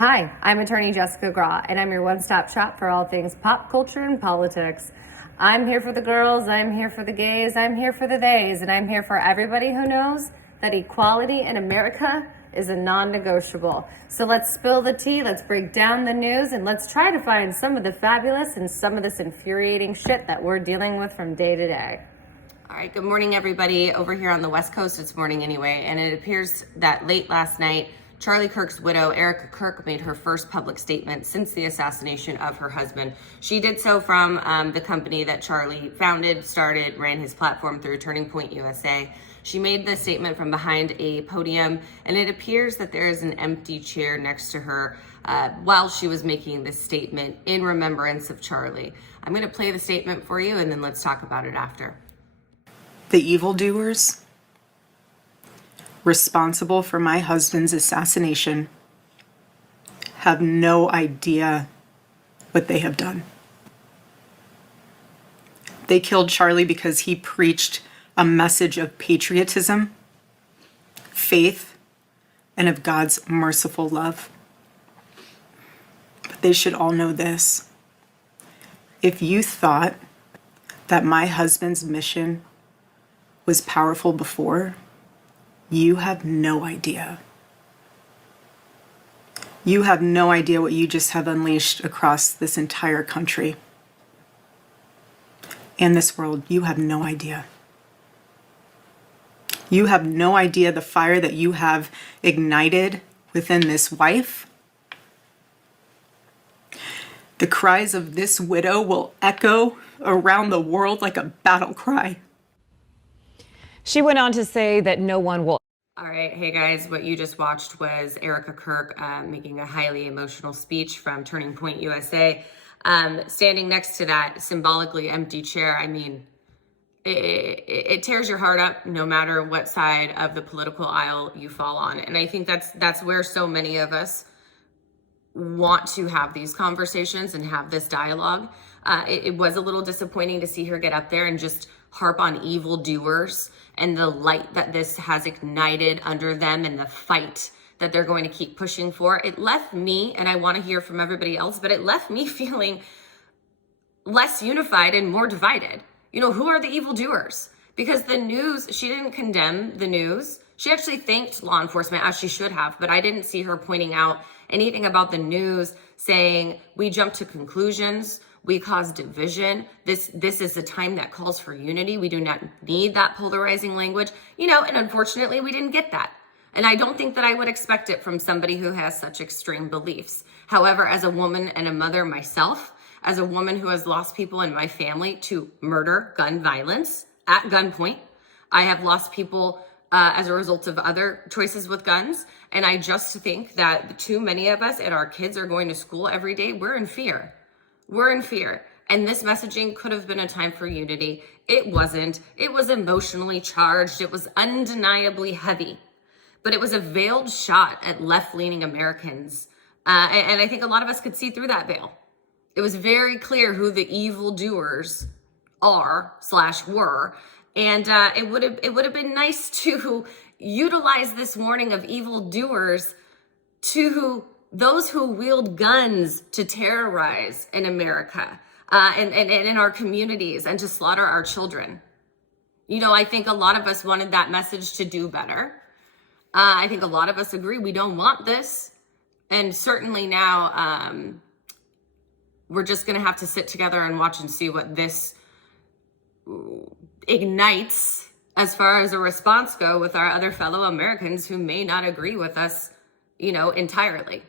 Hi, I'm attorney Jessica Graw, and I'm your one-stop shop for all things pop culture and politics. I'm here for the girls, I'm here for the gays, I'm here for the theys, and I'm here for everybody who knows that equality in America is a non-negotiable. So let's spill the tea, let's break down the news, and let's try to find some of the fabulous and some of this infuriating shit that we're dealing with from day to day. All right, good morning, everybody. Over here on the West Coast, it's morning anyway, and it appears that late last night, Charlie Kirk's widow, Erika Kirk, made her first public statement since the assassination of her husband. She did so from the company that Charlie founded, started, ran his platform through, Turning Point USA. She made the statement from behind a podium, and it appears that there is an empty chair next to her while she was making this statement in remembrance of Charlie. I'm going to play the statement for you, and then let's talk about it after. The evildoers responsible for my husband's assassination have no idea what they have done. They killed Charlie because he preached a message of patriotism, faith, and of God's merciful love. But they should all know this. If you thought that my husband's mission was powerful before, you have no idea. You have no idea what you just have unleashed across this entire country and this world. You have no idea. You have no idea the fire that you have ignited within this wife. The cries of this widow will echo around the world like a battle cry. She went on to say that no one will. All right, hey guys, what you just watched was Erika Kirk making a highly emotional speech from Turning Point USA. Standing next to that symbolically empty chair, I mean, it tears your heart up no matter what side of the political aisle you fall on. And I think that's where so many of us want to have these conversations and have this dialogue. It was a little disappointing to see her get up there and just harp on evildoers and the light that this has ignited under them and the fight that they're going to keep pushing for. It left me, and I want to hear from everybody else, but it left me feeling less unified and more divided. You know, who are the evildoers? Because the news, she didn't condemn the news. She actually thanked law enforcement, as she should have, but I didn't see her pointing out anything about the news saying we jumped to conclusions, we caused division. This is a time that calls for unity. We do not need that polarizing language, you know, and unfortunately we didn't get that. And I don't think that I would expect it from somebody who has such extreme beliefs. However, as a woman and a mother myself, as a woman who has lost people in my family to murder, gun violence at gunpoint, I have lost people as a result of other choices with guns. And I just think that too many of us and our kids are going to school every day. We're in fear. We're in fear. And this messaging could have been a time for unity. It wasn't. It was emotionally charged. It was undeniably heavy. But it was a veiled shot at left-leaning Americans. And I think a lot of us could see through that veil. It was very clear who the evildoers are/were. And it would have been nice to utilize this warning of evildoers to those who wield guns to terrorize in America and in our communities and to slaughter our children. You know, I think a lot of us wanted that message to do better. I think a lot of us agree we don't want this. And certainly now we're just going to have to sit together and watch and see what this ignites as far as a response go with our other fellow Americans who may not agree with us, you know, entirely.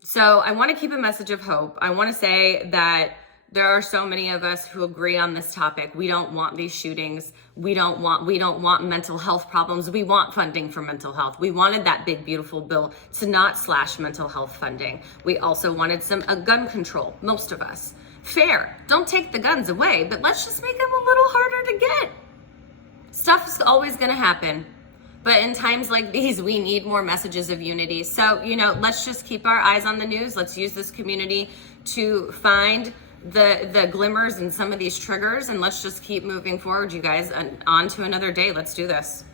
So I want to keep a message of hope. I want to say that there are so many of us who agree on this topic. We don't want these shootings. We don't want mental health problems. We want funding for mental health. We wanted that big, beautiful bill to not slash mental health funding. We also wanted some gun control, most of us. Fair. Don't take the guns away, but let's just make them a little harder to get. Stuff's always going to happen. But in times like these, we need more messages of unity. So, you know, let's just keep our eyes on the news. Let's use this community to find the glimmers and some of these triggers, and let's just keep moving forward, you guys, and on to another day. Let's do this.